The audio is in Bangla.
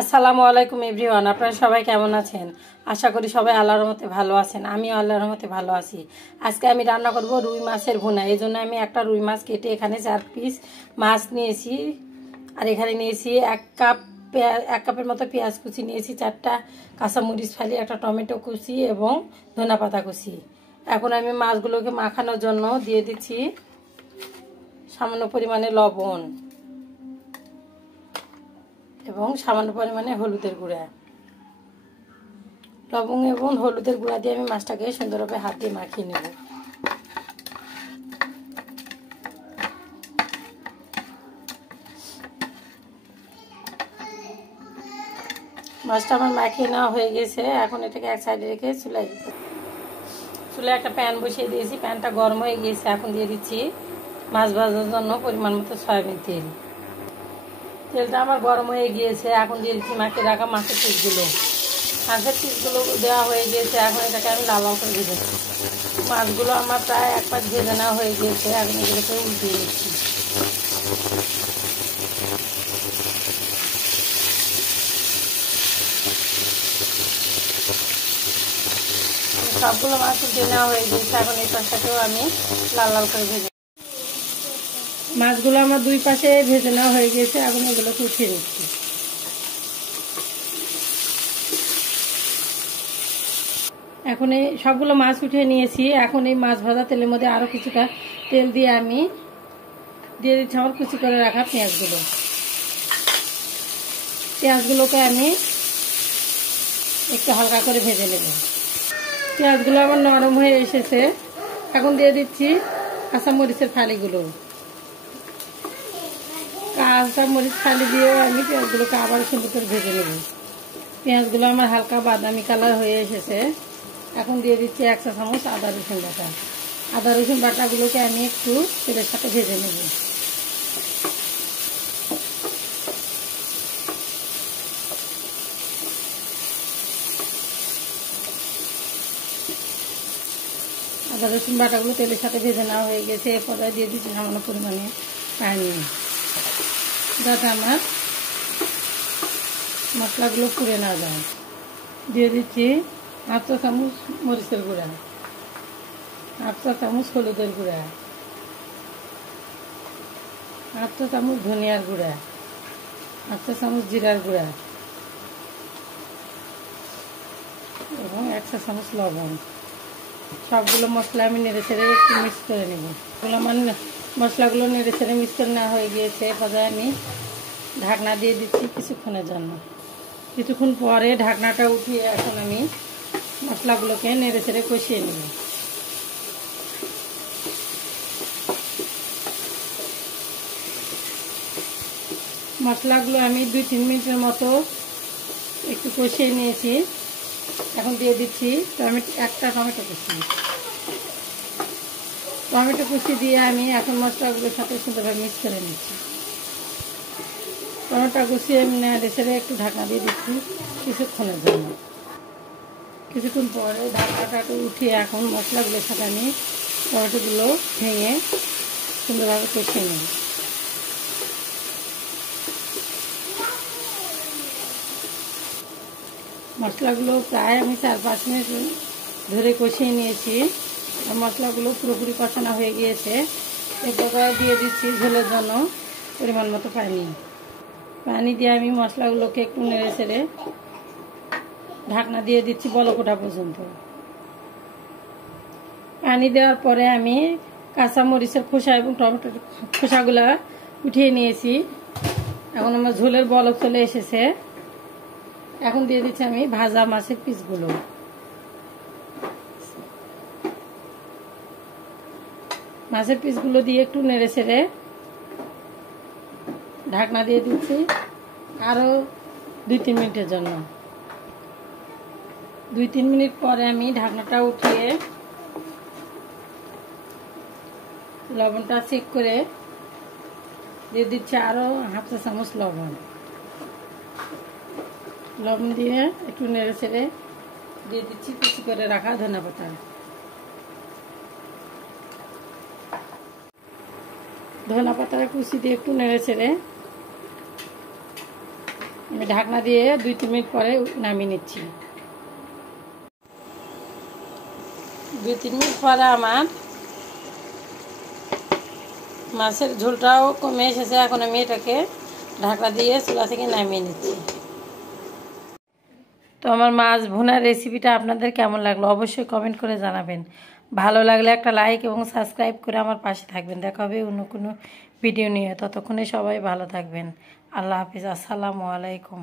আসসালামু আলাইকুম এভরিওয়ান, আপনারা সবাই কেমন আছেন? আশা করি সবাই আল্লাহর রহমতে ভালো আছেন। আমিও আল্লাহর রহমতে ভালো আছি। আজকে আমি রান্না করব রুই মাছের ভুনা। এই জন্য আমি একটা রুই মাছ কেটে এখানে 4 পিস মাছ নিয়েছি। আর এখানে নিয়েছি 1 কাপের মতো পেঁয়াজ কুচি নিয়েছি, 4টা কাঁচামরিচ ফালি, একটা টমেটো কুচি এবং ধনিয়া পাতা কুচি। এখন আমি মাছগুলোকে মাখানোর জন্য দিয়ে দিচ্ছি সামান্য পরিমাণে লবণ এবং সামান্য পরিমাণে হলুদের গুঁড়া। লবণ এবং হলুদের গুঁড়া দিয়ে আমি মাছটাকে সুন্দরভাবে হাত দিয়ে মাখিয়ে নেব। মাছটা আমার মাখিয়ে নেওয়া হয়ে গেছে। এখন এটাকে এক সাইডে রেখে চুলায় একটা প্যান বসিয়ে দিয়েছি। প্যানটা গরম হয়ে গিয়েছে। এখন দিয়ে দিচ্ছি মাছ ভাজার জন্য পরিমাণ মতো সয়াবিন তেল। তেলটা আমার গরম হয়ে গিয়েছে। এখন দিয়ে দিচ্ছি মাখিয়ে রাখা মাছের পিসগুলো। মাছের পিসগুলো দেওয়া হয়ে গিয়েছে। এখন এটাকে আমি লাল লাল করে ভেজে নেব। মাছগুলো আমার প্রায় এক পাশ ভেজে নেওয়া হয়ে গিয়েছে। এখন এগুলোকে উল্টিয়ে নিচ্ছি। সবগুলো মাছ উল্টে নেওয়া হয়ে গিয়েছে। এখন এই পাশটাকেও আমি লাল লাল করে ভেজে, মাছগুলো আমার দুই পাশে ভেজে নেওয়া হয়ে গিয়েছে। এখন এগুলোকে উঠিয়ে নিচ্ছি। এখন এই সবগুলো মাছ উঠিয়ে নিয়েছি। এখন এই মাছ ভাজা তেলের মধ্যে আরও কিছুটা তেল দিয়ে আমি দিয়ে দিচ্ছি আমার কুচি করে রাখা পেঁয়াজগুলো। পেঁয়াজগুলোকে আমি একটু হালকা করে ভেজে নেব। পেঁয়াজগুলো আমার নরম হয়ে এসেছে। এখন দিয়ে দিচ্ছি কাঁচামরিচের ফালিগুলো। কাঁচামরিচ ফালি দিয়েও আমি পেঁয়াজগুলোকে আবার সুন্দর করে ভেজে নেব। পেঁয়াজগুলো আমার হালকা বাদামি কালার হয়ে এসেছে। এখন দিয়ে দিচ্ছি 1 চা চামচ আদা রসুন বাটা। আদা রসুন বাটাগুলোকে আমি একটু তেলের সাথে ভেজে নেব। আদা রসুন বাটাগুলো তেলের সাথে ভেজে নেওয়া হয়ে গেছে। এ পর্যায়ে দিয়ে দিচ্ছি সামান্য পরিমাণে পানি, যাতে আমার মশলাগুলো পুড়ে না যায়। দিয়ে দিচ্ছি 1/2 চা চামচ মরিচের গুঁড়া, 1/2 চা চামচ হলুদের গুঁড়া, 1/2 চা চামচ ধনিয়ার গুঁড়া, 1/2 চা চামচ জিরার গুঁড়া এবং 1 চা চামচ লবণ। সবগুলো মশলা আমি নেড়ে ছেড়ে একটু মিক্স করে নেব। আমার মশলাগুলো নেড়ে ছেড়ে মিক্স করে নেওয়া হয়ে গিয়েছে। এরপরে আমি ঢাকনা দিয়ে দিচ্ছি কিছুক্ষণের জন্য। কিছুক্ষণ পরে ঢাকনাটা উঠিয়ে এখন আমি মশলাগুলোকে নেড়ে ছেড়ে কষিয়ে নেব। মশলাগুলো আমি 2-3 মিনিটের মতো একটু কষিয়ে নিয়েছি। এখন দিয়ে দিচ্ছি একটা টমেটো কুচি। টমেটো কুচি দিয়ে আমি এখন মশলাগুলোর সাথে সুন্দরভাবে মিক্স করে নিচ্ছি। টমেটো কুচি আমি নেড়ে ছেড়ে একটু ঢাকনা দিয়ে দিচ্ছি কিছুক্ষণের জন্য। কিছুক্ষণ পরে ঢাকনাটাকে উঠিয়ে এখন মশলাগুলোর সাথে আমি টমেটোগুলো ভেঙে সুন্দরভাবে কষিয়ে নেব। মশলাগুলো প্রায় আমি 4-5 মিনিট ধরে কষিয়ে নিয়েছি। আর মশলাগুলো পুরোপুরি কষানো হয়ে গিয়েছে। এরপরে দিয়ে দিচ্ছি ঝোলের জন্য পরিমাণ মতো পানি দিয়ে আমি মশলাগুলোকে একটু নেড়ে ছেড়ে ঢাকনা দিয়ে দিচ্ছি বলক ওঠা পর্যন্ত। পানি দেওয়ার পরে আমি কাঁচামরিচের খোসা এবং টমেটোর খোসাগুলো উঠিয়ে নিয়েছি। এখন আমার ঝোলের বলক চলে এসেছে। এখন দিয়ে দিচ্ছি আমি ভাজা মাছের পিসগুলো। মাছের পিসগুলো দিয়ে একটু নেড়ে ছেড়ে ঢাকনা দিয়ে দিচ্ছি আরও 2-3 মিনিটের জন্য। 2-3 মিনিট পরে আমি ঢাকনাটা উঠিয়ে লবণটা চেক করে দিয়ে দিচ্ছি আরও 1/2 চা চামচ লবণ দিয়ে একটু নেড়ে ছেড়ে দিয়ে দিচ্ছি কুচি করে রাখা ধনিয়া পাতা। ধনিয়া পাতার কুচি দিয়ে একটু নেড়ে ছেড়ে আমি ঢাকনা দিয়ে 2-3 মিনিট পরে নামিয়ে নিচ্ছি। 2-3 মিনিট পরে আমার মাছের ঝোলটাও কমে এসেছে। এখন আমি এটাকে ঢাকনা দিয়ে চুলা থেকে নামিয়ে নিচ্ছি। তো আমার মাছ ভুনার রেসিপিটা আপনাদের কেমন লাগলো অবশ্যই কমেন্ট করে জানাবেন। ভালো লাগলে একটা লাইক এবং সাবস্ক্রাইব করে আমার পাশে থাকবেন। দেখা হবে অন্য কোনো ভিডিও নিয়ে। ততক্ষণে সবাই ভালো থাকবেন। আল্লাহ হাফিজ। আসসালামু আলাইকুম।